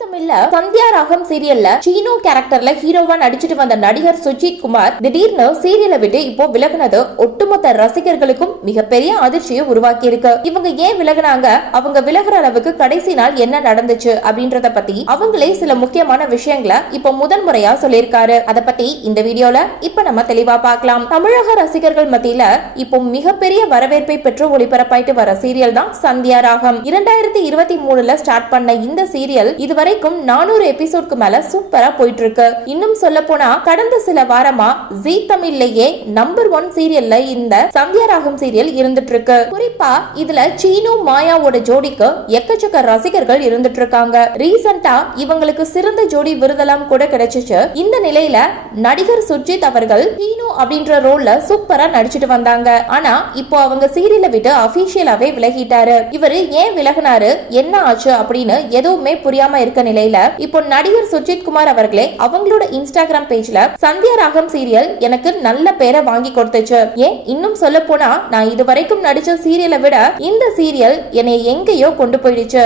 தமிழ்ல சந்தியா ராகம் சீரியல்ல சீனோ கேரக்டர்ல ஹீரோவா நடிச்சிட்டு வந்த நடிகர் சுஜித் குமார் திடீர்னு சீரியலை விட்டு இப்போ விலகுனது ஒட்டுமொத்த ரசிகர்களுக்கும் மிகப்பெரிய அதிர்ச்சியை உருவாக்கி இருக்கு இவங்க ஏன் விலகுனாங்க? அவங்க விலகுற அளவுக்கு கடைசி நாள் என்ன நடந்துச்சு அப்படின்றத பத்தி அவங்களே சில முக்கியமான விஷயங்களை இப்போ முதன் முறையா சொல்லியிருக்காரு. அத பத்தி இந்த வீடியோல இப்ப நம்ம தெளிவா பார்க்கலாம். தமிழக ரசிகர்கள் மத்தியில இப்போ மிகப்பெரிய வரவேற்பை பெற்று ஒளிபரப்பாயிட்டு வர சீரியல் தான் சந்தியா ராகம். இரண்டாயிரத்தி இருபத்தி மூணுல ஸ்டார்ட் பண்ண இந்த சீரியல் இதுவரை வரைக்கும் நானூறு எபிசோட்க்கு மேல சூப்பரா போயிட்டு இருக்கு இன்னும் சொல்ல போனா கடந்த சில வாரமா ஜி தமிழ்லயே நம்பர் ஒன் சீரியல்ல இந்த சந்தியா ராகம் சீரியல் இருந்துட்டு இருக்கு குறிப்பா இதுல சீனு மாயாவோட ஜோடிக்கு எக்கச்சக்க ரசிகர்கள் இருந்துட்டு இருக்காங்க ரீசெண்டா இவங்களுக்கு சிறந்த ஜோடி விருதெல்லாம் கூட கிடைச்சிச்சு. இந்த நிலையில நடிகர் சுர்ஜித் அவர்கள் சீனு அப்படின்ற ரோல்ல சூப்பரா நடிச்சிட்டு வந்தாங்க. ஆனா இப்போ அவங்க சீரியலை விட்டு அபிஷியலாவே விலகிட்டாரு. இவரு ஏன் விலகினாரு? என்ன ஆச்சு அப்படின்னு எதுவுமே புரியாம இருக்க நிலையில இப்போ நடிகர் சுஜித் குமார் அவர்களே அவங்களோட இன்ஸ்டாகிராம் பேஜ்ல சந்தியா ராகம் சீரியல் எனக்கு நல்ல பேரை வாங்கி கொடுத்துச்சு. ஏன்? இன்னும் சொல்ல போனா நான் இதுவரைக்கும் நடிச்ச சீரியலை விட இந்த சீரியல் என்னை எங்கேயோ கொண்டு போயிடுச்சு.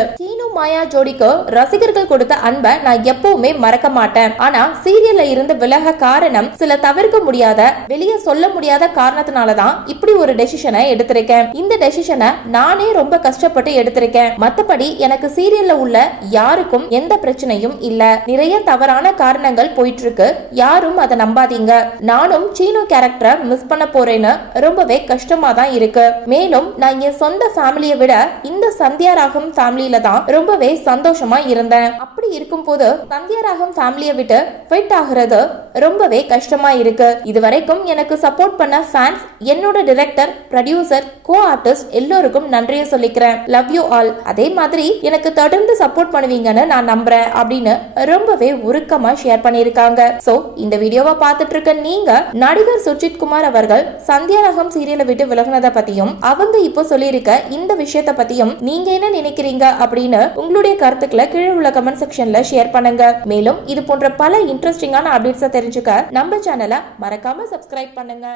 மாயா ஜோடிக்கு ரசிகர்கள் கொடுத்த அன்பை நான் எப்பவுமே மறக்க மாட்டேன். ஆனா சீரியல்ல இருந்து விலக காரணம் சில தவிர்க்க முடியாத வெளியே சொல்ல முடியாத காரணத்தினாலதான் இப்படி ஒரு டெசிஷனை எடுத்திருக்கேன். இந்த டெசிஷனை நானே ரொம்ப கஷ்டப்பட்டு எடுத்திருக்கேன். மத்தபடி எனக்கு சீரியல்ல உள்ள யாருக்கும் எந்த பிரச்சனையும் இல்ல. நிறைய தவறான காரணங்கள் போயிட்டு இருக்கு யாரும் அதை நம்பாதீங்க. நானும் சீனு கேரக்டரை மிஸ் பண்ண போறேன்னு ரொம்பவே கஷ்டமா தான் இருக்கு. மேலும் நான் என் சொந்த ஃபேமிலியை விட இந்த சந்தியா ராகம் ஃபேமிலியில தான் ரொம்பவே சந்தோஷமா இருந்தேன். அப்படி இருக்கும்போது போது ராகம் ஃபேமிலியை விட்டு ஃபிட் ஆகுறது ரொம்பவே கஷ்டமா இருக்கு. இதுவரைக்கும் எனக்கு சப்போர்ட் பண்ண ஃபேன்ஸ் என்னோட டிரெக்டர் ப்ரொடியூசர் கோ ஆர்டிஸ்ட் எல்லோருக்கும் நன்றியை சொல்லிக்கிறேன். லவ் யூ ஆல் அதே மாதிரி எனக்கு தொடர்ந்து சப்போர்ட் பண்ணுவீங்கன்னு நான் நம்புறேன் அப்படின்னு ரொம்பவே உருக்கமா ஷேர் பண்ணியிருக்காங்க. சோ இந்த வீடியோவை பார்த்துட்டு இருக்க நீங்க நடிகர் சுஜித் குமார் அவர்கள் சந்தியாரகம் சீரியலை விட்டு விலகுனதை பத்தியும் அவங்க இப்போ சொல்லியிருக்க இந்த விஷயத்தை பத்தியும் நீங்க என்ன நினைக்கிறீங்க அப்படின்னு உங்களுடைய கருத்துக்களை கீழே உள்ள கமெண்ட் செக்ஷன்ல ஷேர் பண்ணுங்க. மேலும் இது போன்ற பல இன்ட்ரெஸ்டிங்கான அப்டேட்ஸை தெரிஞ்சுக்க நம்ம சேனலை மறக்காம சப்ஸ்கிரைப் பண்ணுங்க.